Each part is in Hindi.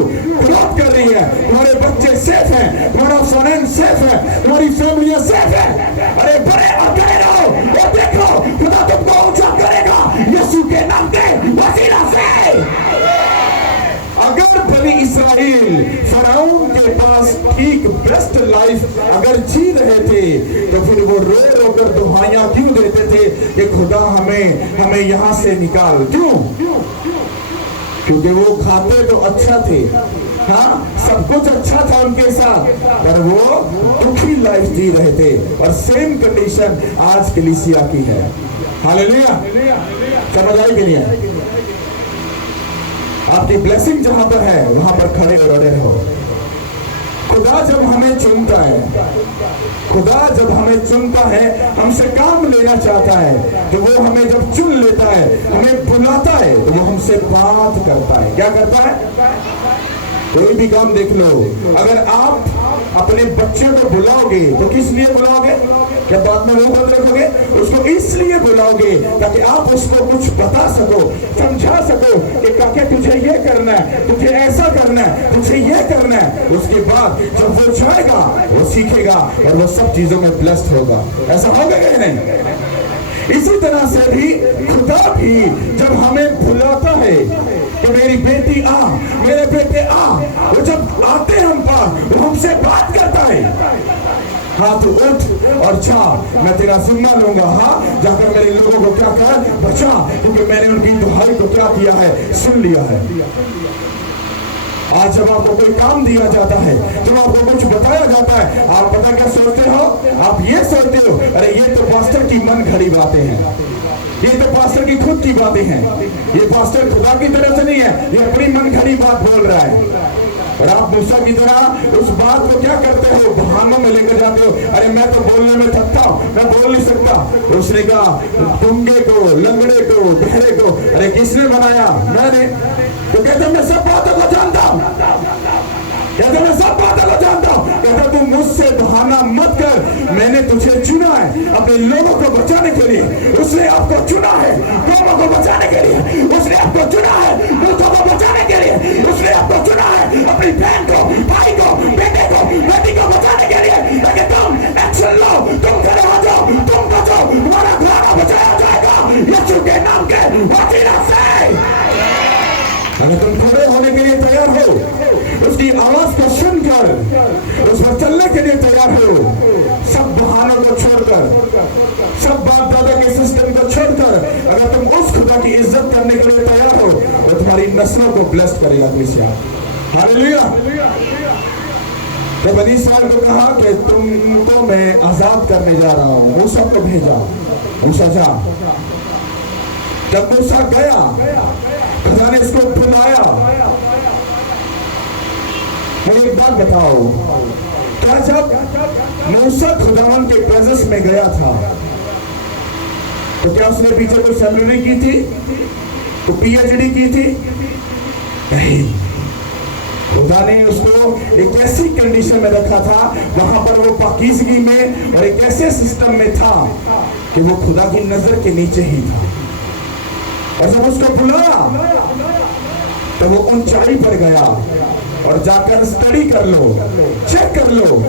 ग्रोथ कर रही है, तुम्हारे बच्चे सेफ हैं, तुम्हारा फाइनेंस सेफ है, तुम्हारी फैमिलियां सेफ है। अरे बड़े और खड़े रहो, वो देखो खुदा तुमको ऊंचा करेगा यीशु के नाम के वसीला से। अगर बनी इस्राएल फराउन के पास ठीक बेस्ट लाइफ अगर जी रहे थे तो फिर वो रो रो कर दुहाइयां क्यों देते थे कि खुदा हमें यहां से निकाल। क्यों? क्योंकि वो खाते तो अच्छा थे, हाँ सब कुछ अच्छा था उनके साथ, पर वो दुखी लाइफ जी रहे थे। और सेम कंडीशन आज कलीसिया की है। हालेलुया, समझ आई कि नहीं? आपकी ब्लेसिंग जहां पर है वहां पर खड़े और अड़े रहो। खुदा जब हमें चुनता है, खुदा जब हमें चुनता है, हमसे काम लेना चाहता है, तो वो हमें जब चुन लेता है, हमें बुलाता है, तो वो हमसे बात करता है। क्या करता है? कोई भी काम देख लो, अगर आप अपने बच्चे को बुलाओगे तो किस लिए बुलाओगे? क्या बात में वो बोल रखोगे? उसको इसलिए बुलाओगे ताकि आप उसको कुछ बता सको, समझा सको कि काके तुझे ये करना है, तुझे ऐसा करना है, तुझे ये करना है। उसके बाद जब वो जाएगा वो सीखेगा और वो सब चीजों में ब्लेस्ड होगा। ऐसा होगा या नहीं? इसी तरह से भी खुदा भी जब हमें बुलाता है कि मेरी बेटी आ, मेरे बेटे आ, वो जब आते हैं हम पास, वो हमसे बात करता है। हाँ तो उठ और जा, मैं तेरा जिम्मा लूंगा। हाँ जाकर मेरे लोगों को क्या कर, बचा, क्योंकि मैंने उनकी दुहाई को क्या किया है, सुन लिया है। आज जब आपको कोई काम दिया जाता है, जब आपको कुछ बताया जाता है, आप पता क्या सोचते हो? आप ये सोचते हो अरे ये तो पास्टर की मन घड़ी बातें हैं, ये तो पास्टर की खुद की बातें हैं, ये पास्टर खुदा की तरफ से नहीं है, ये अपनी मन घड़ी बात बोल रहा है। और आप मूसा की तरह उस बात को क्या करते हो, बहानों में लेकर जाते हो। अरे मैं तो बोलने में थकता हूं, मैं बोल नहीं सकता। उसने कहा गूंगे को, लंगड़े को, बहरे को, अरे किसने बनाया? मैंने। तो कहते मैं सब बातों को जानता हूं, कहते मैं सब बातों को जानता हूं। कहता तू मुझसे बहाना मत कर, मैंने तुझे चुना है अपने लोगों को बचाने के लिए। उसने आपको चुना है कौमों को बचाने के लिए, उसने आपको चुना है मूर्खों को बचाने के लिए, उसने आपको चुना है अपनी बहन को, भाई को, बेटे को, बेटी को बचाने के लिए। ताकि तुम एक्शन लो, तुम खड़े हो जाओ, तुम बचो, तुम्हारा घराना बचाया जाएगा यीशु के नाम के वसीला से। अगर तुम खड़े होने के लिए तैयार हो, उसकी आवाज को सुनकर उस पर चलने के लिए तैयार हो, सब बहानों को छोड़कर, सब बाप दादा के सिस्टम को छोड़कर, अगर तुम उस खुदा की इज्जत करने के लिए तैयार हो तो तुम्हारी नस्लों को ब्लेस करेगा कलीसिया। हालेलुया। तो बनी इस्राएल को कहा कि तुमको मैं आजाद करने जा रहा हूं, मूसा को भेजा, मूसा जा। जब मूसा गया, खुदा ने इसको बुलाया। मुझे एक बात बताओ, क्या जब मूसा खुदावन के प्रेजेंस में गया था तो क्या उसने पीछे कोई सेमिनरी की थी, तो पीएचडी की थी? नहीं। खुदा ने उसको एक ऐसी कंडीशन में रखा था, वहां पर वो पाकीज़गी में और एक ऐसे सिस्टम में था कि वो खुदा की नजर के नीचे ही था। और जब उसको बुलाया तो वो ऊंचाई पर गया और जाकर स्टडी कर लो, चेक कर लो।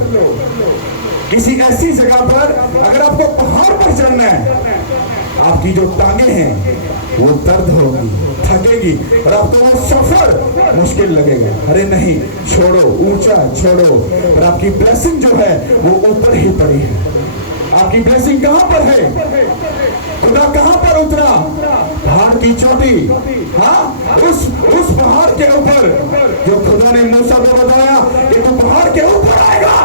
किसी ऐसी जगह पर अगर आपको पहाड़ पर चढ़ना है, आपकी जो टांगे हैं वो दर्द होगी, थकेगी और आपको वो सफर मुश्किल लगेगा। अरे नहीं, छोड़ो, ऊंचा छोड़ो। और आपकी ब्लेसिंग जो है वो ऊपर ही पड़ी है। आपकी ब्लेसिंग कहां पर है? खुदा कहां पर उतरा? पहाड़ की चोटी। हाँ, उस पहाड़ के ऊपर जो खुदा ने मूसा को बताया कि तू पहाड़ के ऊपर आएगा।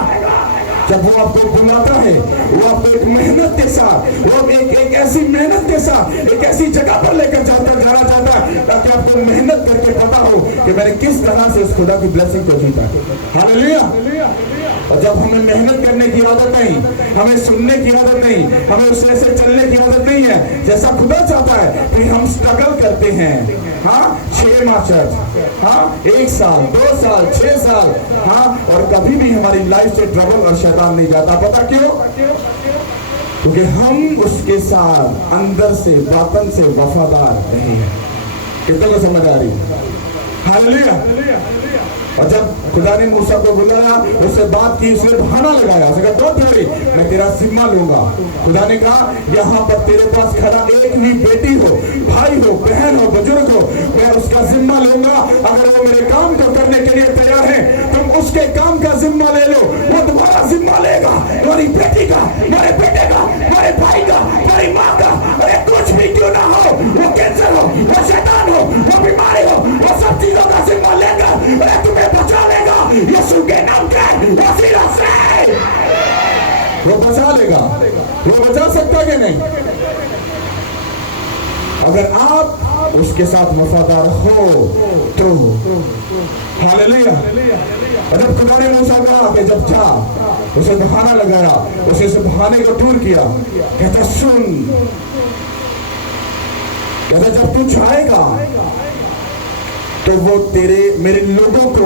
जब वो आपको बुलाता है, वो आपको एक मेहनत के साथ, वो एक ऐसी मेहनत के साथ एक ऐसी जगह पर लेकर जाना चाहता है ताकि आपको मेहनत करके पता हो कि मैंने किस तरह से उस खुदा की ब्लेसिंग को जीता। हालेलुया। और जब हमें मेहनत करने की आदत नहीं, हमें सुनने की आदत नहीं, हमें उससे से चलने की आदत नहीं है जैसा खुदा चाहता है, फिर हम स्ट्रगल करते हैं। हाँ, 6 माह चर्च, हाँ 1 साल, 2 साल, 6 साल, हाँ, और कभी भी हमारी लाइफ से ट्रबल और शैतान नहीं जाता। पता क्यों? क्योंकि हम उसके साथ अंदर से, बातन से वफादार नहीं है। कितने को समझ आ रही? हालेलुया। और जब खुदा ने मूसा को बुलाया, उससे बात की, उसने बहाना लगाया, उसने कहा डोंट वरी, मैं तेरा जिम्मा लूंगा। खुदा ने कहा यहाँ पर तेरे पास खड़ा एक भी बेटी हो, भाई हो, बहन हो, बुजुर्ग हो, मैं उसका जिम्मा लूंगा। अगर वो मेरे काम को करने के लिए तैयार है, तुम उसके काम का जिम्मा ले लो, वो तुम्हारा जिम्मा लेगा। तुम्हारी बेटी का, तुम्हारे बेटे का, तुम्हारे भाई का, तुम्हारी माँ का, अरे कुछ भी क्यों ना हो, वो कैंसर हो, वो शैतान हो, वो बीमारी हो, वो सब चीजों का जिम्मा लेगा, अरे तुम्हें बचा लेगा यीशु के नाम के वसीला से। वो बचा लेगा। वो बचा सकता है कि नहीं? अगर आप उसके साथ वफादार हो तो। हालेलुया। जब खुदा ने मूसा कहा कि जब जा, उसे बहाना लगाया, उसे इस बहाने को दूर किया। कहता सुन, कहता जब तू चाहेगा तो वो तेरे मेरे लोगों को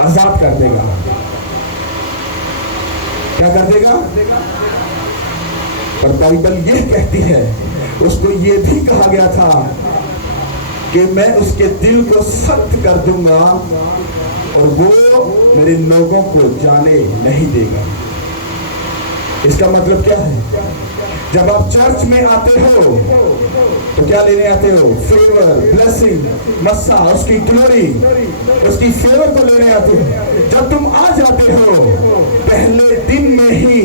आजाद कर देगा। क्या कर देगा? पर बाइबल ये कहती है, उसको ये भी कहा गया था कि मैं उसके दिल को सख्त कर दूंगा और वो मेरे लोगों को जाने नहीं देगा। इसका मतलब क्या है? जब आप चर्च में आते हो तो क्या लेने आते हो? फेवर, ब्लेसिंग, मस्सा, उसकी ग्लोरी, उसकी फेवर को लेने आते हो। जब तुम आ जाते हो, पहले दिन में ही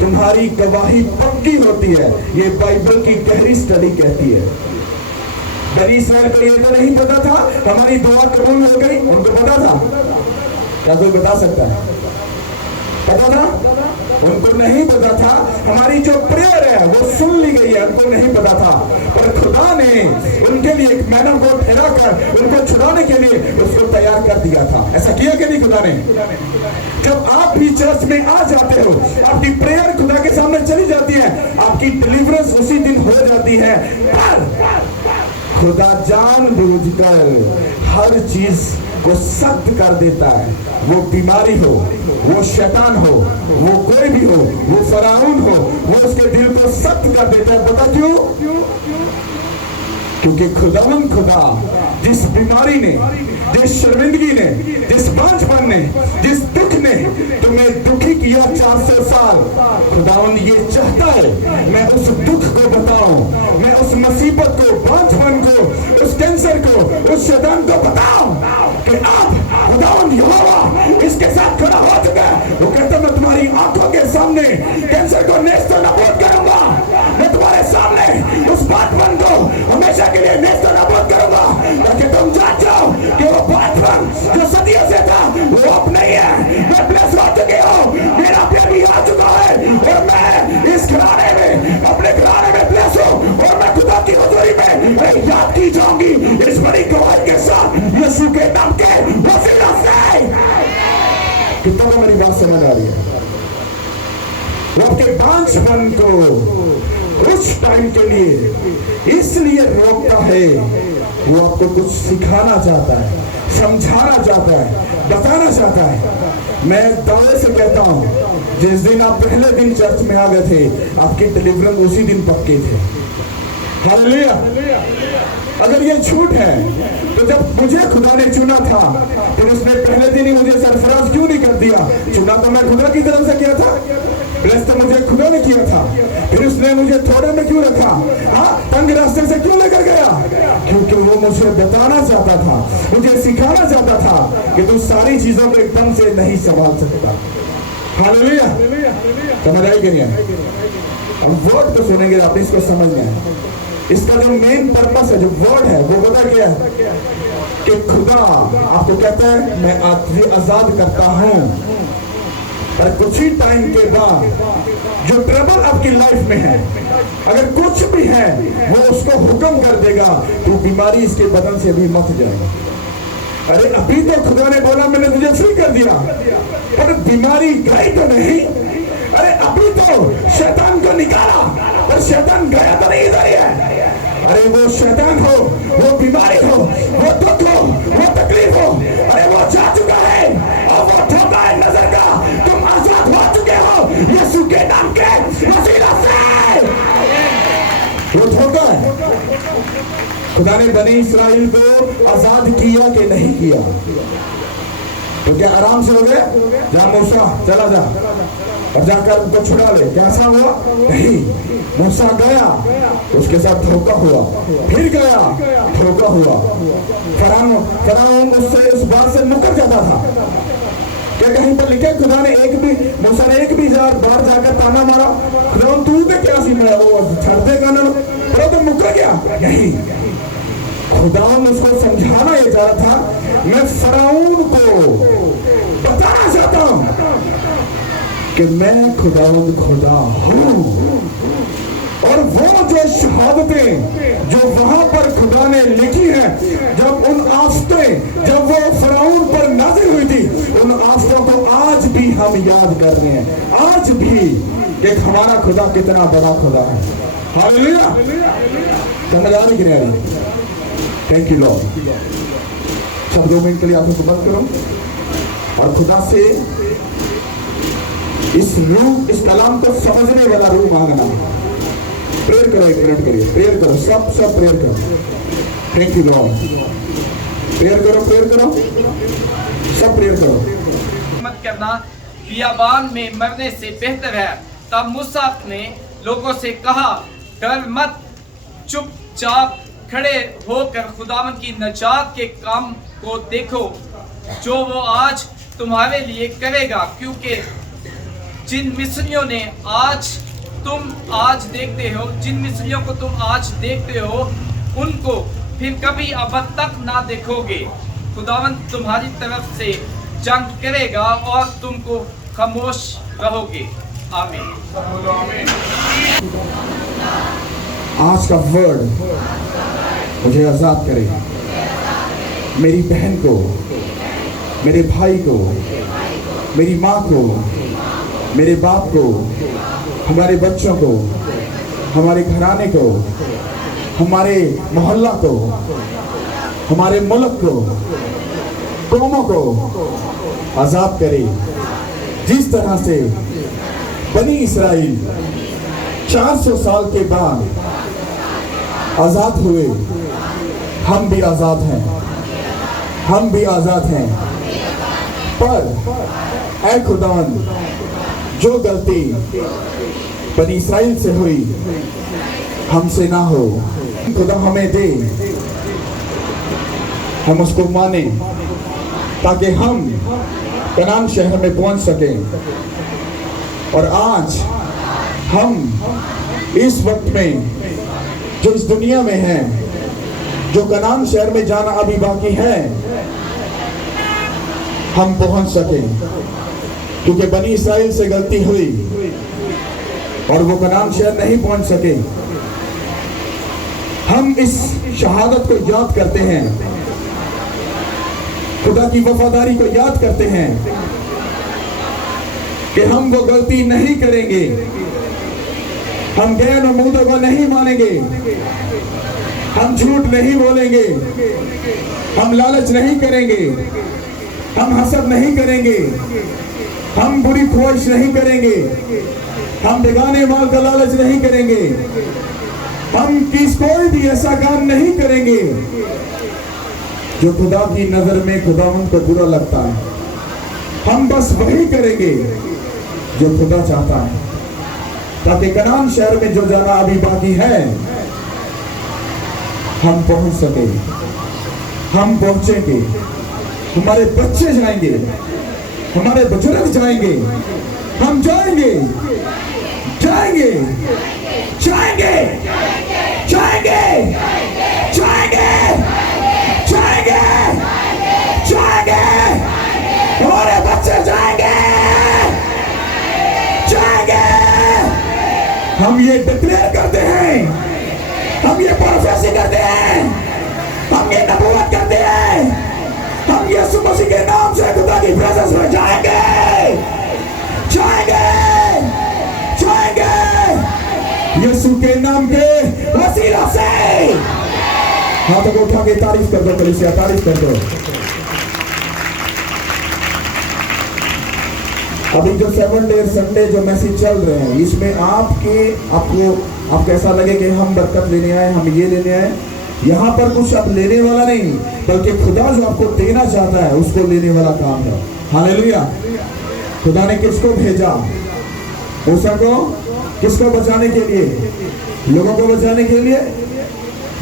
तुम्हारी गवाही पक्की होती है। ये बाइबल की गहरी स्टडी कहती है। बनी इस्राएल को ये तो नहीं पता था हमारी दुआ कबूल हो गई, उनको पता था? क्या कोई बता सकता है? पता था? उनको नहीं पता था। हमारी जो प्रेयर है वो सुन ली गई है, उनको नहीं पता था। पर खुदा ने उनके लिए एक मैन ऑफ गॉड ठहरा कर उनको छुड़ाने के लिए उसको तैयार कर दिया था। ऐसा किया कि नहीं खुदा ने? जब आप भी चर्च में आ जाते हो, आपकी प्रेयर खुदा के सामने चली जाती है, आपकी डिलीवरेंस उसी दिन हो जाती है। पर खुदा जानबूझकर हर चीज को सख्त कर देता है। वो बीमारी हो, वो शैतान हो, वो कोई भी हो, वो फराउन हो, वो उसके दिल को सख्त कर देता है। पता क्यों? क्योंकि खुदा जिस बीमारी ने, जिस शर्मिंदगी ने, जिस बांझपन ने, जिस दुख ने तुम्हें दुखी किया 400 साल, खुदावन ये चाहता है मैं उस दुख को बताऊं, मैं उस मुसीबत को, बांझपन को, उस कैंसर को, उस शैतान को बताऊं कि आप खुदावन यहोवा इसके साथ खड़ा हो चुका है। वो कहता मैं तुम्हारी आंखों के सामने कैंसर को नेस्तो नाबूद करूंगा, मैं तुम्हारे सामने उस बांझपन को हमेशा के लिए नेस्तो नाबूद करूंगा, ताकि तुम जान जाओ कि वो बांझपन जो सदियों से था वो अब नहीं है। मैं ब्लेस हो चुकी हूँ, मेरा बेबी आ चुका है और मैं इस घराने में, अपने घराने में ब्लेस हूँ और मैं खुदा की हुजूरी में याद की जाऊंगी इस बड़ी गवाही के साथ यीशु के नाम के वसीला से। कितना को मेरी बात समझ आ रही है? वो आपके बांझपन को कुछ टाइम के लिए इसलिए रोकता है, वो आपको कुछ सिखाना चाहता है, समझाना चाहता है, बताना चाहता है। मैं दावे से कहता हूं, जिस दिन आप पहले दिन चर्च में आ गए थे, आपकी डिलीवरेंस उसी दिन पक्के थे। हालेलुया। अगर ये झूठ है तो जब मुझे खुदा ने चुना था, फिर उसने पहले दिन ही मुझे सरफराज क्यों नहीं कर दिया? चुना तो मैं खुदा की तरफ से किया था, ब्लेस तो मुझे खुदा ने किया था, फिर उसने मुझे थोड़े में क्यों रखा? हाँ, तंग रास्ते से क्यों लेकर गया? क्योंकि वो मुझे बताना चाहता था, मुझे सिखाना चाहता था कि तू सारी चीजों को एकदम से नहीं संभाल सकता। हालेलुया। समझ आई कि नहीं? हम वर्ड को सुनेंगे, आप इसको समझना है। इसका जो मेन पर्पस है, जो वर्ड है, वो पता क्या है? कि खुदा आपको कहता है मैं आजाद करता हूं, पर कुछ ही टाइम के बाद जो ट्रबल आपकी लाइफ में है, अगर कुछ भी है, वो उसको हुक्म कर देगा तू बीमारी इसके बदन से भी मत जाएगा। अरे अभी तो खुदा ने बोला मैंने तुझे फ्री कर दिया, पर बीमारी गई तो नहीं। अरे अभी तो शैतान को निकाला, पर शैतान गया तो नहीं, इधर ही है। अरे वो शैतान हो, वो बीमारी हो, वो दुख हो, वो तकलीफ हो, अरे वो जा चुका है और वो धोखा है नजर का। तुम आजाद हो चुके हो यीशु के नाम के वसीला से। वो धोखा है, खुदा ने बनी इस्राइल को आजाद किया कि नहीं किया? तो क्या आराम से हो गए? जा मूसा चला जा और जाकर उनको छुड़ा ले। कैसा हुआ? नहीं, मूसा गया, उसके साथ धोखा हुआ, फिर गया, धोखा हुआ। फराउन उससे इस बात से मुकर जाता था। क्या कहीं पर लिखे खुदा ने मूसा ने एक भी बार जाकर ताना मारा, खुदा तू तो क्या सी मैं वो छड़ दे कानून, तो मुकर गया? नहीं, खुदा ने उसको समझाना ये चाह रहा था, मैं फराउन को बताना चाहता हूं कि मैं खुदा हूं। और वो जो शहादतें जो वहां पर खुदा ने लिखी है, जब उन आफतें जब वो फराउन पर नाजिल हुई थी, उन आफतों को आज भी हम याद कर रहे हैं। आज भी कि हमारा खुदा कितना बड़ा खुदा है। हालेलुया, समझ आ रही कि नहीं? Thank you Lord. सब 2 मिनट के लिए आंखों को बंद करो और खुदा से इस कलाम को समझने वाला रूह मांगना। प्रेयर करो, 1 मिनट करिए, प्रेयर करो, सब प्रेयर करो। Thank you Lord. प्रेयर करो, सब प्रेयर करो। मत करना, बियाबान में मरने से बेहतर है। तब मूसा ने लोगों से कहा, डर मत, चुपचाप खड़े होकर खुदावन की नजात के काम को देखो जो वो आज तुम्हारे लिए करेगा, क्योंकि जिन मिस्रियों को तुम आज देखते हो उनको फिर कभी अब तक ना देखोगे। खुदावन तुम्हारी तरफ से जंग करेगा और तुमको खामोश रहोगे। आमीन। आज का वर्ड मुझे आजाद करे, मेरी बहन को, मेरे भाई को, मेरी माँ को, मेरे बाप को, हमारे बच्चों को, हमारे घराने को, हमारे मोहल्ला को, हमारे मुल्क को, कौमों को आजाद करे। जिस तरह से बनी इस्राइल 400 साल के बाद आजाद हुए, हम भी आजाद हैं, हम भी आजाद हैं। पर ऐ खुदावंद, जो गलती बनी इस्राइल से हुई हमसे ना हो, खुदा हमें दे, हम उसको माने ताकि हम कनान शहर में पहुंच सकें। और आज हम इस वक्त में जो इस दुनिया में है, जो कनान शहर में जाना अभी बाकी है, हम पहुंच सकें, क्योंकि बनी इस्राइल से गलती हुई और वो कनान शहर नहीं पहुंच सके। हम इस शहादत को याद करते हैं, खुदा की वफादारी को याद करते हैं कि हम वो गलती नहीं करेंगे, हम गैर नमूदों को नहीं मानेंगे, हम झूठ नहीं बोलेंगे, हम लालच नहीं करेंगे, हम हसद नहीं करेंगे, हम बुरी ख्वाहिश नहीं करेंगे, हम बेगाने माल का लालच नहीं करेंगे, हम कोई भी ऐसा काम नहीं करेंगे जो खुदा की नजर में खुदा उनको बुरा लगता है। हम बस वही करेंगे जो खुदा चाहता है, ताकि कनान शहर में जो जाना अभी बाकी है हम पहुंच सके। हम पहुंचेंगे, हमारे बच्चे जाएंगे, हमारे बुजुर्ग जाएंगे, हम जाएंगे जाएंगे जाएंगे जाएंगे जाएंगे जाएंगे जाएंगे, हमारे बच्चे जाएंगे जाएंगे। हम ये डिक्लेयर करते हैं, हम ये प्रोफेसी करते हैं, हम ये नबूवत करते हैं, हम यीशु मसीह के नाम से खुदा की प्रेजेंस में जाएंगे जाएंगे जाएंगे, यीशु के नाम के वसीला से। हाथों को उठा के तारीफ कर दो, कलीसिया तारीफ कर दो। अभी जो 7 डे संडे जो मैसेज चल रहे हैं, इसमें आपको ऐसा लगे कि हम बरकत लेने आए, हम ये लेने आए, यहाँ पर कुछ अब लेने वाला नहीं, बल्कि खुदा जो आपको देना चाहता है उसको लेने वाला काम है। हालेलुया। खुदा ने किसको भेजा? मूसा को। किसको बचाने के लिए? लोगों को बचाने के लिए।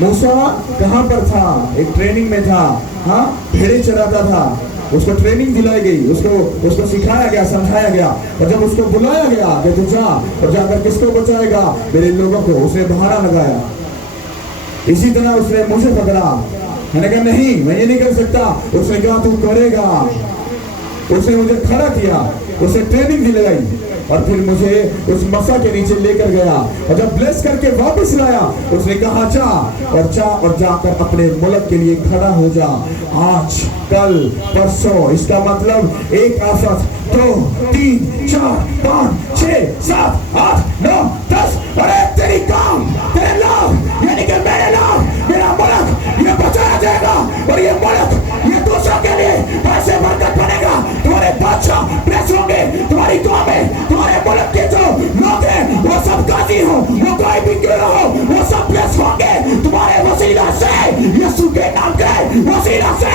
मूसा कहाँ पर था? एक ट्रेनिंग में था। हाँ, भेड़े चराता था। उसको ट्रेनिंग दिलाई गई, उसको सिखाया गया, समझाया गया, और जब उसको बुलाया गया कि तू जा और जाकर किसको बचाएगा? मेरे लोगों को। उसने बहाना लगाया। इसी तरह उसने मुझे पकड़ा। मैंने कहा नहीं, मैं ये नहीं कर सकता। उसने कहा तू करेगा। उसने मुझे खड़ा किया, उसने ट्रेनिंग दिलाई और फिर मुझे उस मसा के नीचे लेकर गया, और जब ब्लेस करके वापस लाया उसने कहा जा और जाकर अपने मुल्क के लिए खड़ा हो जा। आज, कल, परसों, इसका मतलब एक आफत, 2, 3, 4, 5, 6, 7, 8, 9, 10। अरे तेरी काम, तेरे लोग, यानी कि मेरे लोग, मेरा मुल्क ये बचाया जाएगा, और ये मुल्क ये दूसरों के लिए पैसे बरकत बनेगा। तुम्हारे बादशाह प्रेस होंगे, तुम्हारी दुआएं, तुम्हारे मुल्क के जो लोग हैं वो सब गाजी हो, वो कोई भी क्यों ना हो, वो सब प्रेस होंगे तुम्हारे वसीला से, यीशु के नाम के वसीला से।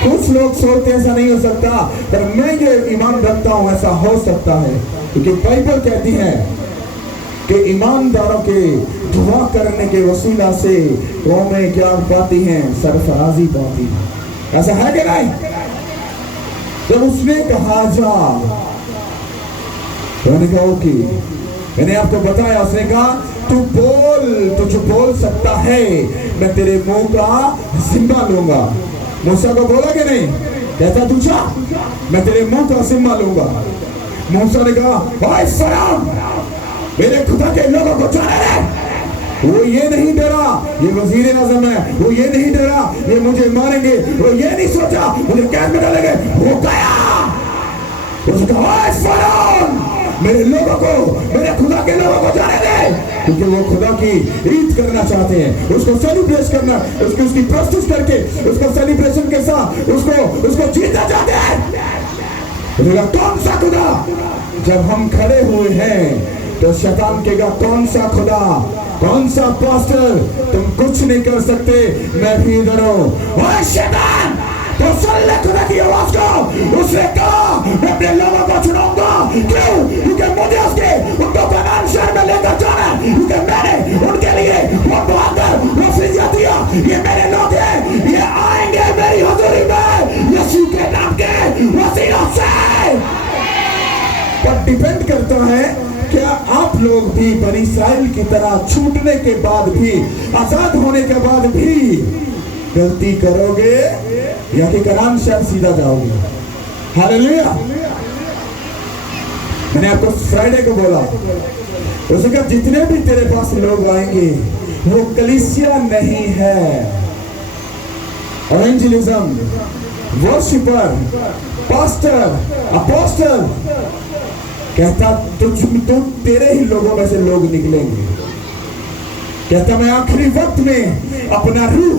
कुछ लोग सोचते ऐसा नहीं हो सकता, पर मैं ये ईमान रखता हूं ऐसा हो सकता है, क्योंकि बाइबल कहती है कि ईमानदारों के दुआ करने के वसीला से कौमें क्या पाती हैं? सरफराजी पाती हैं। ऐसा है कि नहीं? जब उसने कहा जा, तो मैंने कहा ओके, मैंने आपको बताया, उसने कहा तू बोल, तू जो बोल सकता है मैं तेरे मुंह का जिम्मा लूंगा। मूसा को बोला कि नहीं? कहता तू जा, मैं तेरे मुंह का जिम्मा लूंगा। मूसा ने कहा भाई फरौन, मेरे खुदा के लोगों को जाने दे। वो ये नहीं डरा, ये वजीर आजम है, वो ये नहीं डरा ये मुझे मारेंगे, वो ये नहीं सोचा मुझे कैद में डालेंगे। वो गया, उसने कहा फरौन, मेरे लोगों को, मेरे खुदा के लोगों को जाने दे, क्योंकि वो खुदा की ईद करना चाहते हैं, उसको सेलिब्रेट करना, उसकी प्रस्तुत करके उसको सेलिब्रेशन के साथ उसको जीतना चाहते हैं। कौन सा खुदा? जब हम खड़े हुए हैं तो शैतान कहेगा कौन सा खुदा, कौन सा पास्टर, तुम कुछ नहीं कर सकते, मैं भी इधर हूं। ओए शैतान, तो सुन ले खुदा की आवाज को। उसने कहा मैं अपने लोगों को चुनाऊंगा। क्यों? क्योंकि मुझे उनको कनान शहर में लेकर जाना है, क्योंकि मैंने उनके लिए बहुत बहादुर वसीयत दिया। ये मेरे लोग हैं, ये आएंगे मेरी हजूरी में यीशु के नाम के वसीला से। पर डिपेंड करता है क्या आप लोग भी बनी इस्राएल की तरह छूटने के बाद भी, आजाद होने के बाद भी गलती करोगे, या कि कनान शहर सीधा जाओगे? हालेलुया। मैंने आपको फ्राइडे को बोला, उसने कहा जितने भी तेरे पास लोग आएंगे वो कलीसिया नहीं है, एवेंजलिज्म, वर्शिपर, पास्टर, अपोस्टल। कहता तुम तेरे ही लोगों में से लोग निकलेंगे। कहता मैं आखिरी वक्त में अपना रूह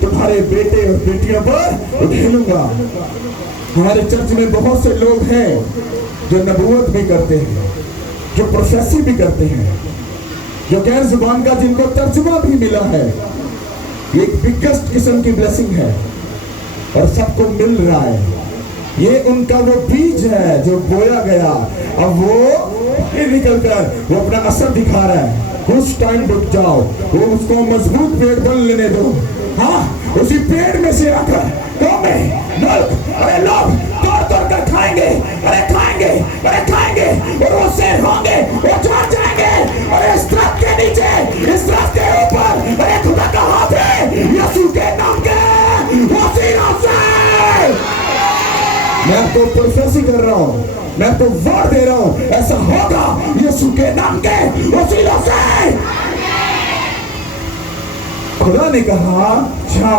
तुम्हारे बेटे और बेटियों पर उठेलूंगा। हमारे चर्च में बहुत से लोग हैं जो नबूवत भी करते हैं, जो प्रोफेसी भी करते हैं, जो गैर जुबान का जिनको तर्जुमा भी मिला है। ये एक बिगेस्ट किस्म की ब्लेसिंग है और सबको मिल रहा है। ये उनका वो बीज है जो बोया गया, अब वो निकल कर वो अपना असर दिखा रहा है। कुछ टाइम रुक जाओ, वो उसको मजबूत पेड़ बन लेने दो। हाँ, उसी पेड़ में से आकर अरे लोग तोड़ कर खाएंगे, अरे खाएंगे, अरे खाएंगे, और वो शेर होंगे, वो चढ़ जाएंगे। अरे इस दरख्त के नीचे, इस दरख्त के ऊपर अरे खुदा का हाथ है, यीशु के नाम के वसीला से। मैं आपको प्रोफेसी कर रहा हूँ, मैं आपको वर्ड दे रहा हूँ, ऐसा होगा यीशु के नाम के वसीला से। खुदा ने कहा अच्छा,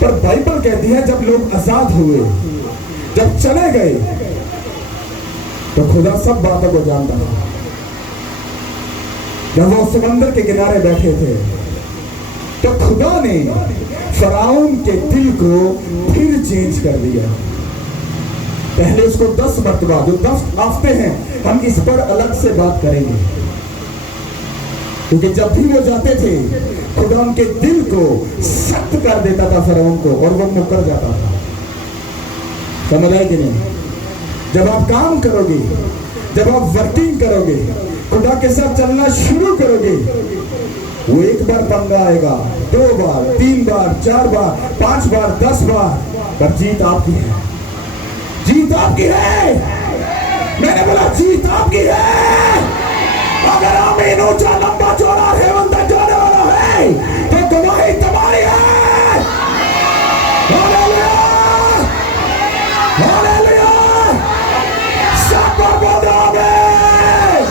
पर बाइबल कहती है जब लोग आजाद हुए, जब चले गए, तो खुदा सब बातों को जानता था। जब वो समंदर के किनारे बैठे थे, तो खुदा ने फराउन के दिल को फिर चेंज कर दिया। पहले उसको 10 मरतबा, जो 10 हफ्ते हैं, हम इस पर अलग से बात करेंगे। क्योंकि जब भी वो जाते थे खुदा उनके दिल को सख्त कर देता था फिरौन को, और वो मुकर जाता था। समझ आए कि नहीं? जब आप काम करोगे, जब आप वर्किंग करोगे, खुदा के साथ चलना शुरू करोगे, वो एक बार पंगा आएगा, 2 बार, 3 बार, 4 बार, 5 बार, 10 बार, पर जीत आपकी है। जीत आपकी है। मैंने बोला जीत आपकी है। अगर आमीन ऊंचा लंबा चौड़ा हेवन तक जाने वाला है तो गवाही तुम्हारी है। हालेलुया, हालेलुया, सब बोलो आमीन।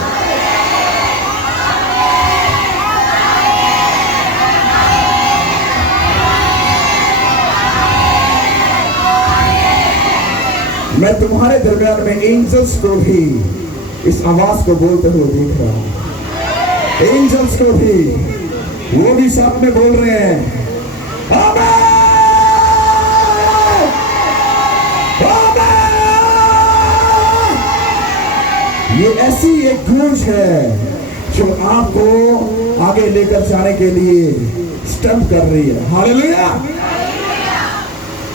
मैं तुम्हारे दरमियान में एंजल्स को भी इस आवाज को बोलते हुए देख रहा हूं। एंजल्स को भी, वो भी साथ में बोल रहे हैं आमीन, आमीन। ये ऐसी एक गूंज है जो आपको आगे लेकर जाने के लिए स्टंप कर रही है। हालेलुया।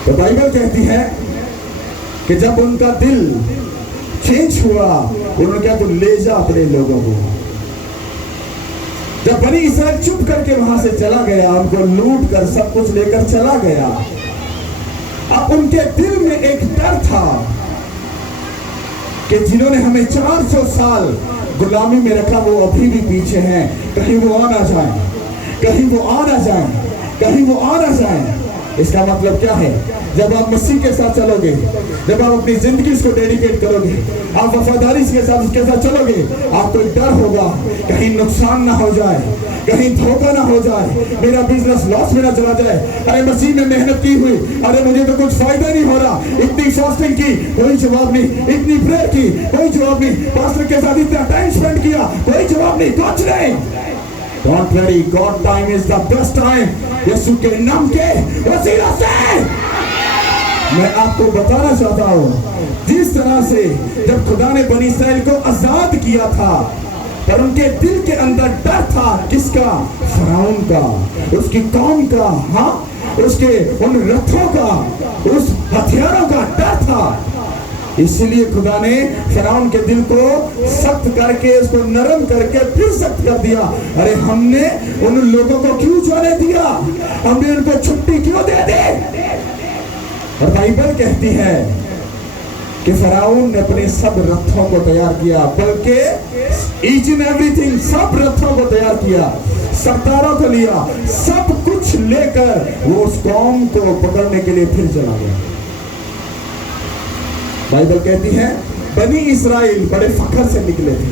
तो बाइबल कहती है कि जब उनका दिल चेंज हुआ, उन्होंने क्या तो ले जा अपने लोगों को। जब बनी इसराइल चुप करके वहां से चला गया, उनको लूट कर सब कुछ लेकर चला गया, अब उनके दिल में एक डर था कि जिन्होंने हमें 400 साल गुलामी में रखा वो अभी भी पीछे हैं, कहीं वो आ ना जाए, कहीं वो आ ना जाए, कहीं वो आ ना जाए। इसका मतलब क्या है? जब आप मसीह के साथ चलोगे, जब आप अपनी जिंदगी इसको डेडिकेट करोगे, आप वफादारी के साथ उसके साथ चलोगे, आपको एक डर होगा कहीं नुकसान ना हो जाए, कहीं धोखा ना हो जाए, मेरा बिजनेस लॉस में ना चला जाए। अरे मसीह में मेहनत की हुई, अरे मुझे तो कुछ फायदा नहीं हो रहा, इतनी फास्टिंग की कोई जवाब नहीं, इतनी प्रेयर की कोई जवाब नहीं, पास्टर के साथ इतना टाइम स्पेंड किया कोई जवाब नहीं, कुछ नहीं। Don't worry, God time is the best time। यीशु के नाम के वसीला से मैं आपको बताना चाहता हूं, जिस तरह से जब खुदा ने बनी इसराइल को आजाद किया था, पर उनके दिल के अंदर डर था, किसका? फराउन का, उसकी कौम का, हाँ, उसके उन रथों का, उस हथियारों का डर था। इसीलिए खुदा ने फिरौन के दिल को सख्त करके, उसको नरम करके फिर सख्त कर दिया। अरे हमने उन लोगों को क्यों जाने दिया? हमने उनको छुट्टी क्यों दे दी? और बाइबल कहती है कि फिरौन ने अपने सब रथों को तैयार किया, बल्कि ईच एंड एवरीथिंग, सब रथों को तैयार किया, सरदारों को लिया, सब कुछ लेकर वो उस कौम को पकड़ने के लिए फिर चला गया। बाइबल कहती है बनी इसराइल बड़े फखर से निकले थे।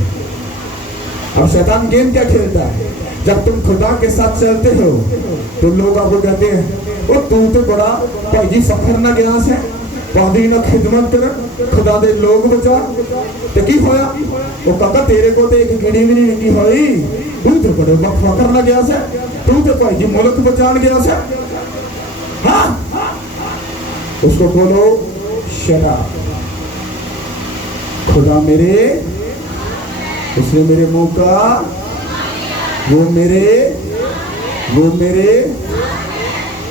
अब शैतान गेम क्या खेलता है? जब तुम खुदा के साथ चलते हो तो लोग आपको कहते हैं वो तू तो बड़ा भाई जी फखर ना गियास है, पादी ना खिदमत कर, खुदा दे लोग बचा तो की होया? वो काका तेरे को तो एक गिड़ी भी नहीं निकी होई, तू तो बड़े फखर ना गियास है, तू तो भाई जी मुल्क बचान गियास है। हाँ, उसको बोलो शराब। खुदा मेरे, उसने मेरे मुंह का, वो मेरे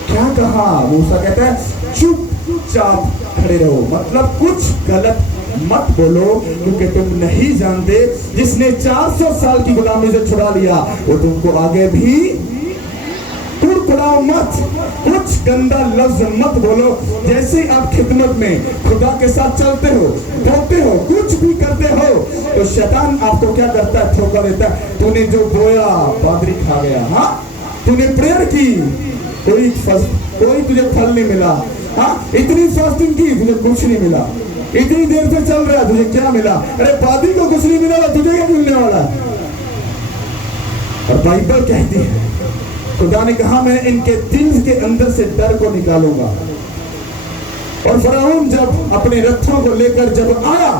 क्या कहा? मूसा कहता है चुपचाप खड़े रहो, मतलब कुछ गलत मत बोलो, क्योंकि तुम नहीं जानते जिसने 400 साल की गुलामी से छुड़ा लिया वो तुमको आगे भी कुड़कुड़ाओ मत, कुछ गंदा लफ्ज मत बोलो। जैसे आप खिदमत में खुदा के साथ चलते हो, बोलते हो, कुछ भी करते हो, तो शैतान आपको क्या करता है? धोखा देता है। तूने जो बोया बादरी खा गया। हाँ, तूने प्रेयर की, कोई तुझे फल नहीं मिला। हाँ, इतनी फास्टिंग की, तुझे कुछ नहीं मिला। इतनी देर से चल रहा है, तुझे क्या मिला? अरे बादरी को कुछ नहीं मिला, तुझे क्या मिलने वाला है? और बाइबल कहती है खुदा ने कहा मैं इनके दिल के अंदर से डर को निकालूंगा। और फिरौन जब अपने रथों को लेकर जब आया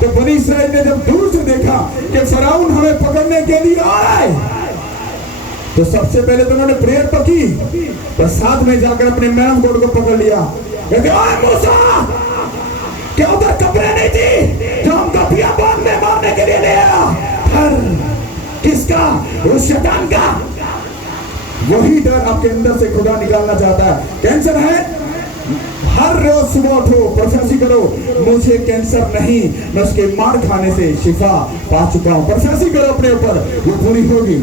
तो बनी इसराइल ने जब दूर से देखा कि फिरौन हमें पकड़ने के लिए आ रहा है, तो सबसे पहले तो उन्होंने प्रेयर तो की, पर साथ में जाकर अपने मैम कोड को पकड़ लिया। मूसा, क्या उधर कपड़े नहीं थी जो हमको बियाबान में मारने के लिए ले आया? किसका? उस शैतान का, वही डर आपके अंदर से खुदा निकालना चाहता है। कैंसर है, हर रोज सुबह उठो, प्रोफेसी करो, मुझे कैंसर नहीं, मैं उसके मार खाने से शिफा पा चुका हूं। प्रोफेसी करो अपने ऊपर, वो पूरी होगी।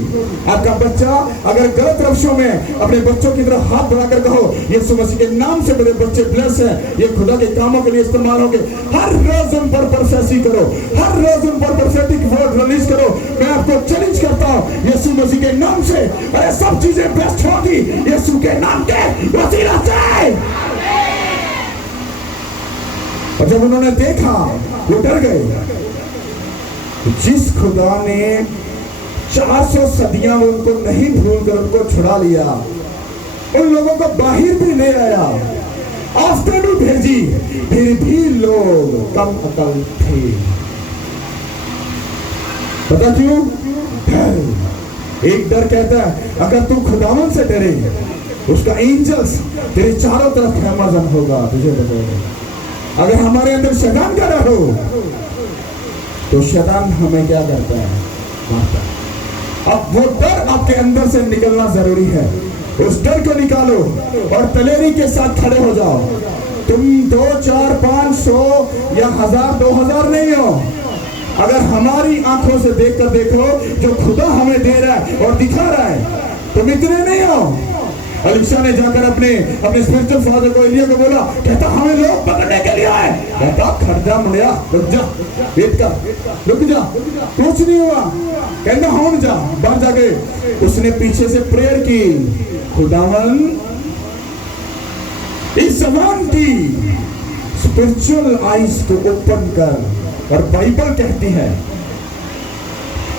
आपका बच्चा अगर गलत रविशों में, अपने बच्चों की तरफ हाथ बढ़ाकर कहो, यीशु मसीह के नाम से मेरे बच्चे ब्लेस हैं, ये खुदा के कामों के लिए इस्तेमाल होंगे। हर रोज उन पर प्रोफेसी करो, हर रोज उन पर प्रोफेटिक वर्ड रिलीज करो। मैं आपको चैलेंज करता हूं यीशु मसीह के नाम से, अरे सब चीजें बेस्ट होगी यीशु के नाम के वसीला से। और जब उन्होंने देखा वो डर गए। जिस खुदा ने 400 सदियां उनको नहीं भूलकर उनको छुड़ा लिया, उन लोगों को बाहर भी ले आया, आफ्टर भी भेजी, फिर भी लोग कम अकल थे। पता क्यों? डर। एक डर कहता है अगर तू खुदावन से डरे, उसका एंजल्स तेरे चारों तरफ हैमजन होगा, तुझे बताएगा। अगर हमारे अंदर शैतान का डर हो तो शैतान हमें क्या करता है? मारता है। अब वो डर आपके अंदर से निकलना जरूरी है। उस डर को निकालो और तलेरी के साथ खड़े हो जाओ। तुम 2, 4, 500 या 1000, 2000 नहीं हो। अगर हमारी आंखों से देखकर देखो जो खुदा हमें दे रहा है और दिखा रहा है, तुम इतने नहीं हो। अलीशा ने जाकर अपने स्पिरिचुअल फादर को, एलिया को बोला, कहता हमें लोग पकड़ने के लिए आए। कहता खड़जा मुड़िया, रुक जा, वेट कर, रुक जा, कुछ नहीं हुआ। कहना होन जा, बाहर जाके उसने पीछे से प्रेयर की, खुदावन इस जबान की स्पिरिचुअल आईज को ओपन कर। और बाइबल कहती है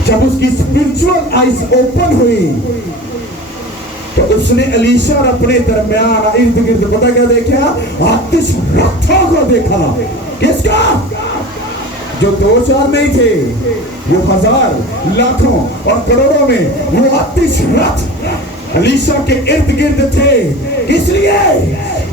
जब उसकी स्पिरिचुअल आईज ओपन हुई तो उसने एलीशा और अपने दरमियान इर्द गिर्द पता क्या देखा? आतिश रथों को देखा। किसका? जो 2, 4 नहीं थे, वो 1000, लाखों और करोड़ों में वो आतिश रथ एलीशा के इर्द गिर्द थे। इसलिए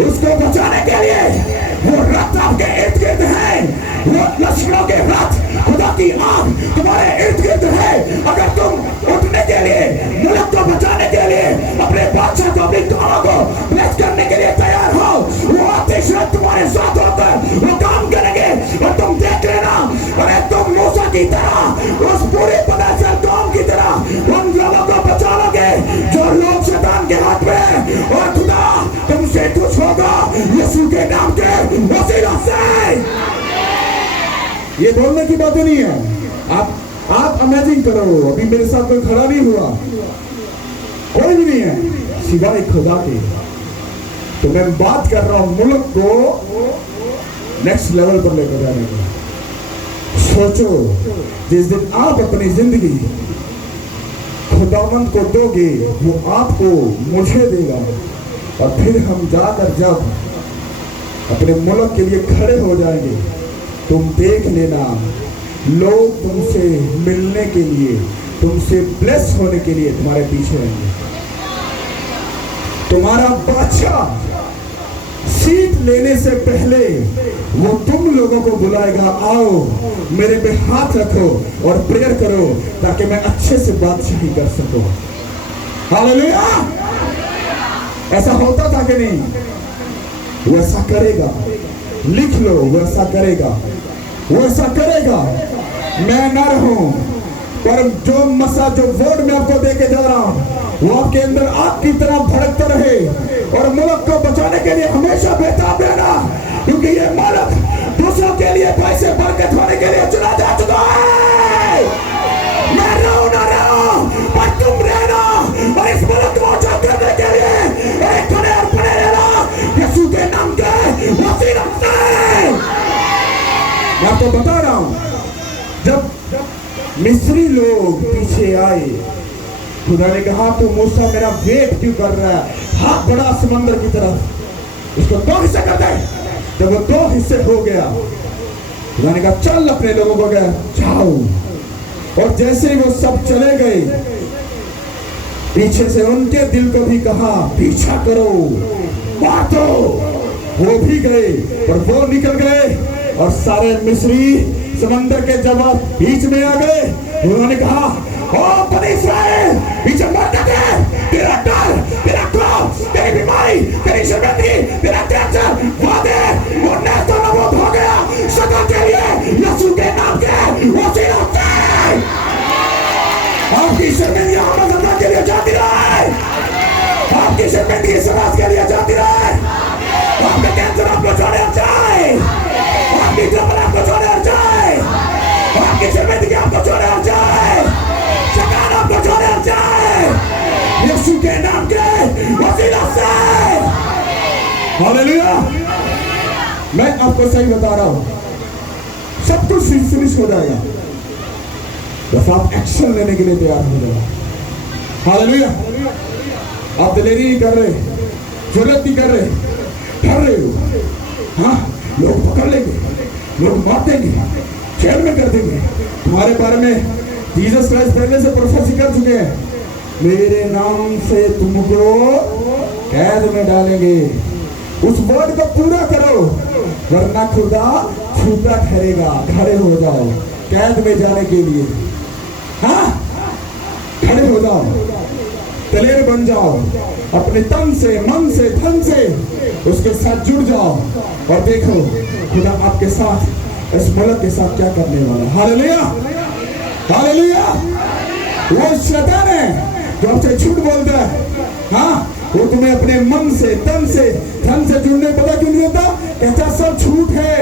उसको बचाने के लिए वो रथ आपके इर्द गिर्द है। वो लश्करों के रथ, खुदा की आंख तुम्हारे इर्द गिर्द है। अगर तुम उठने के लिए, मुल्क को बचाने के लिए, अपने बादशाह को, अपनी कामों को ब्लेस करने के लिए तैयार हो, वो आतिश रथ तुम्हारे साथ होकर वो काम करेंगे। और तुम देख लेना, अरे तुम मूसा की तरह, उस पूरे पदार्थ कौम की तरह उन लोगों को बचा लोगे जो लोग शैतान के हाथ में। और खुदा तुमसे कुछ होगा यीशु के नाम के वसीला से। ये बोलने की बातें नहीं है। आप इमेजिन करो, अभी मेरे साथ कोई खड़ा नहीं हुआ, कोई भी नहीं है सिवाय खुदा के। तो मैं बात कर रहा हूं मुल्क को नेक्स्ट लेवल पर लेकर जाने की। सोचो जिस दिन आप अपनी जिंदगी खुदावंद को दोगे, वो आपको, मुझे देगा। और फिर हम जाकर जब अपने मुल्क के लिए खड़े हो जाएंगे, तुम देख लेना, लोग तुमसे मिलने के लिए, तुमसे ब्लेस होने के लिए तुम्हारे पीछे रहेंगे। तुम्हारा बादशाह सीट लेने से पहले वो तुम लोगों को बुलाएगा, आओ मेरे पे हाथ रखो और प्रेयर करो ताकि मैं अच्छे से बादशाही कर सकूं। हालेलुया! ऐसा होता था कि नहीं? वैसा करेगा, लिख लो, वैसा करेगा, वैसा करेगा। मैं न रहूं, पर जो वर्ड मैं आपको देके जा रहा हूं वो आपके अंदर आग की तरह भड़कता रहे और मुल्क को बचाने के लिए हमेशा बेताब रहना, क्योंकि ये मुल्क दूसरों के लिए पैसे बरकत होने के लिए चुना जा चुका है। मैं रहूं ना रहूं, पर तुम रहना और इस मुल्क को बचा करने के लिए एक खड़े और पड़े रहना यीशु के नाम के वसीला से। मैं आपको बता रहा हूं, जब मिस्री लोग पीछे आए, खुदा ने कहा तू मूसा मेरा वेट क्यों कर रहा है? हाथ बड़ा समंदर की तरफ, इसको 2 हिस्से कर दे। जब वो 2 हिस्से हो गया, खुदा ने कहा चल अपने लोगों को गया जाओ। और जैसे ही वो सब चले गए, पीछे से उनके दिल को भी कहा पीछा करो, मार दो। वो भी गए और वो निकल गए और सारे मिस्री समंदर के जब बीच में आ गए, उन्होंने कहा ओ बने इस्राएल, पीछे मत हटे। तेरा डर, तेरा क्रोध, तेरी बीमारी, तेरी शर्मिंदगी, तेरा कैंसर, वादे वो नेस्तो नबूद हो गया सदा के लिए यीशु के नाम के वसीले से। आपकी शर्मिंदगी सदा के लिए जाती रहे, आपकी शर्मिंदगी सदा के लिए जाती रहे। आपके कैंसर आपको छोड़े जाए, आपकी ट्रबल आपको छोड़े जाए, आपकी शर्मिंदगी आपको छोड़े जाए, शैतान आपको छोड़े जाए यीशु के नाम के वसीले से। हालेलुया। मैं आपको सही बता रहा हूं, सब कुछ फिनिश हो जाएगा बस आप एक्शन लेने के लिए तैयार हो जाएगा। हालेलुया। आप दिलेरी नहीं कर रहे, जरूरत नहीं कर रहे, डर रहे हो। हाँ, लोग पकड़ लेंगे, लोग मार देंगे, जेल में कर देंगे। तुम्हारे बारे में जीसस क्राइस्ट पहले से प्रोफेसी कर चुके हैं, मेरे नाम से तुमको कैद में डालेंगे। उस वर्ड को पूरा करो वरना खुदा छूटा ठहरेगा। खड़े हो जाओ कैद में जाने के लिए। हाँ, खड़े हो जाओ, दलेर बन जाओ, अपने तन से, मन से, धन से उसके साथ जुड़ जाओ और देखो खुदा आपके साथ, इस मुल्क के साथ क्या करने वाला है। Hallelujah, hallelujah. वो शैतान है जो आपसे झूठ बोलता है। हाँ, वो तुम्हें अपने मन से, तन से, धन से जुड़ने पता क्यों नहीं होता? कहता सब झूठ है,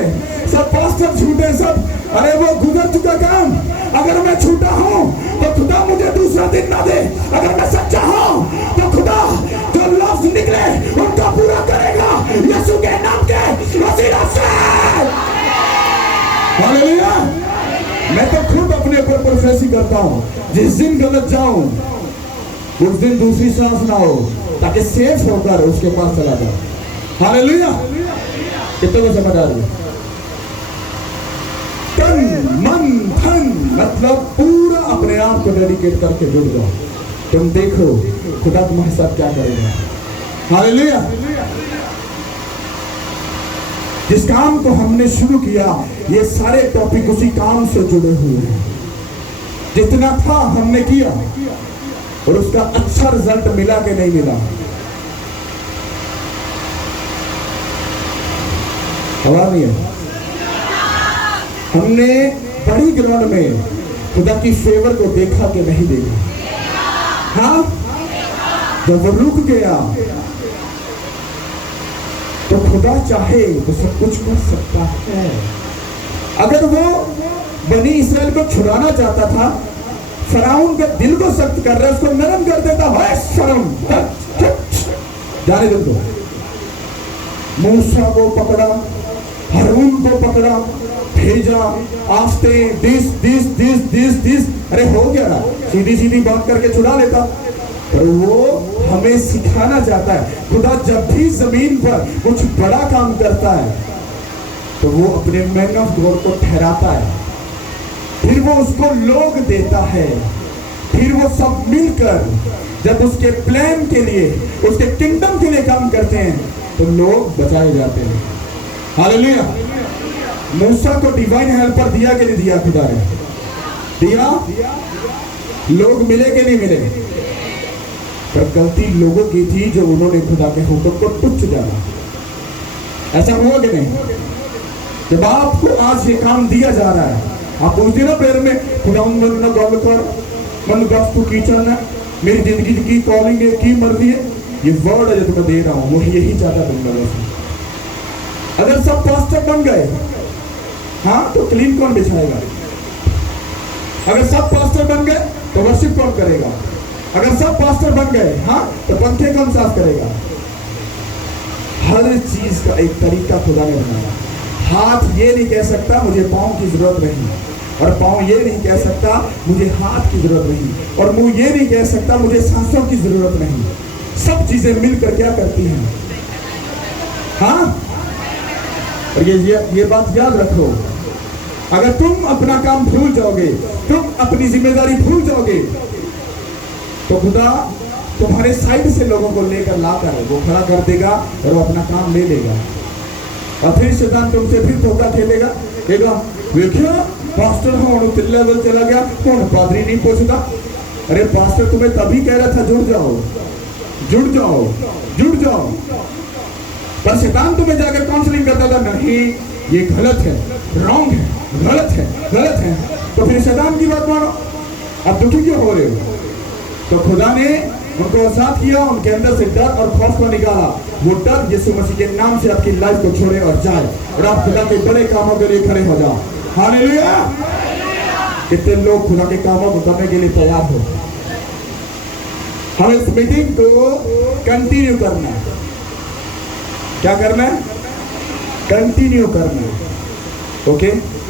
सब पास्टर झूठ है, सब। अरे वो गुजर चुका काम। अगर मैं झूठा हूं तो खुदा मुझे दूसरा दिन ना दे, अगर मैं सच्चा हूं तो खुदा जो लफ्ज निकले उनका पूरा करेगा यीशु के नाम के वसीले से। हालेलुया। मैं तो खुद अपने ऊपर प्रोफेसी करता हूं, जिस दिन गलत जाऊं उस दिन दूसरी सांस ना हो, ताकि सेफ होकर उसके पास चला जाए। हालेलुया। कितने को समझ आ रही है? तन, मन, धन मतलब पूरा अपने आप को डेडिकेट करके जुड़ जाओ। तुम देखो खुदा तुम्हारे साथ क्या करेगा। हालेलुया। जिस काम को हमने शुरू किया, ये सारे टॉपिक उसी काम से जुड़े हुए हैं। जितना था हमने किया और उसका अच्छा रिजल्ट मिला कि नहीं मिला। आवाज नहीं है? हमने बड़ी ग्राउंड में खुदा की फेवर को देखा कि नहीं देखा? हाँ, जब वो रुक गया तो खुदा चाहे तो सब कुछ कर सकता है। अगर वो बनी इस्राएल को छुड़ाना चाहता था, फराउन के दिल को सख्त कर रहा है, उसको नरम कर देता है। शर्म जाने दो। मूसा को पकड़ा, हारून को पकड़ा, भेजा, आस्ते दिस। अरे हो गया ना, सीधी सीधी बात करके छुड़ा लेता। पर वो हमें सिखाना चाहता है। खुदा जब भी जमीन पर कुछ बड़ा काम करता है तो वो अपने मैन ऑफ गॉड को ठहराता है, फिर वो उसको लोग देता है, फिर वो सब मिलकर जब उसके प्लान के लिए, उसके किंगडम के लिए काम करते हैं तो लोग बचाए जाते हैं। हालेलुया। मूसा को डिवाइन हेल्पर दिया कि नहीं दिया? खुदा ने दिया। लोग मिले कि नहीं मिले? पर गलती लोगों की थी जो उन्होंने खुदा के हुक्म को तुच्छ जाना। ऐसा हुआ कि नहीं? जब आपको आज ये काम दिया जा रहा है, आप बोलते ना पैर में खुदा गल कर, मन दस तू की चाहना, मेरी जिंदगी की कॉलिंग है, की मर्जी है। ये वर्ड है जो मैं दे रहा हूं, वो यही चाहता तुम लोगों से। अगर सब पास्टर बन गए, हाँ, तो क्लीन कौन बिछाएगा? अगर सब पास्टर बन गए तो वर्शिप कौन करेगा? अगर सब पास्टर बन गए, हाँ, तो पंखे कौन साफ करेगा? हर चीज का एक तरीका खुदा ने बनाया। हाथ ये नहीं कह सकता मुझे पाँव की जरूरत नहीं, और पाँव ये नहीं कह सकता मुझे हाथ की जरूरत नहीं, और मुंह ये नहीं कह सकता मुझे सांसों की जरूरत नहीं। सब चीजें मिलकर क्या करती हैं? हाँ, और ये बात याद रखो। अगर तुम अपना काम भूल जाओगे, तुम अपनी जिम्मेदारी भूल जाओगे, तो खुदा तुम्हारे साइड से लोगों को लेकर लाकर वो खड़ा कर देगा और वो अपना काम ले लेगा। और फिर शैतान तुमसे फिर धोखा खेलेगा, कहेगा देखियो पास्टर हूँ तिल्ले चला गया, हूँ पादरी नहीं पूछता, अरे पास्टर तुम्हें तभी कह रहा था जुड़ जाओ, जुड़ जाओ, जुड़ जाओ, पर शैतान तुम्हें जाकर काउंसलिंग करता था, नहीं ये गलत है, रॉन्ग है, गलत है, गलत है। तो फिर शैतान की बात मानो, अब दुखी क्यों हो रहे हो? तो खुदा ने उनको आजाद किया, उनके अंदर से डर और खौफ को निकाला। वो डर यीशु मसीह के नाम से आपकी लाइफ को छोड़े और जाए, और आप खुदा के बड़े कामों के लिए खड़े हो जाओ। हालेलुया! कितने लोग खुदा के कामों को करने के लिए तैयार हो? हमें इस मीटिंग को कंटिन्यू करना है। क्या करना है? कंटिन्यू करना है। ओके?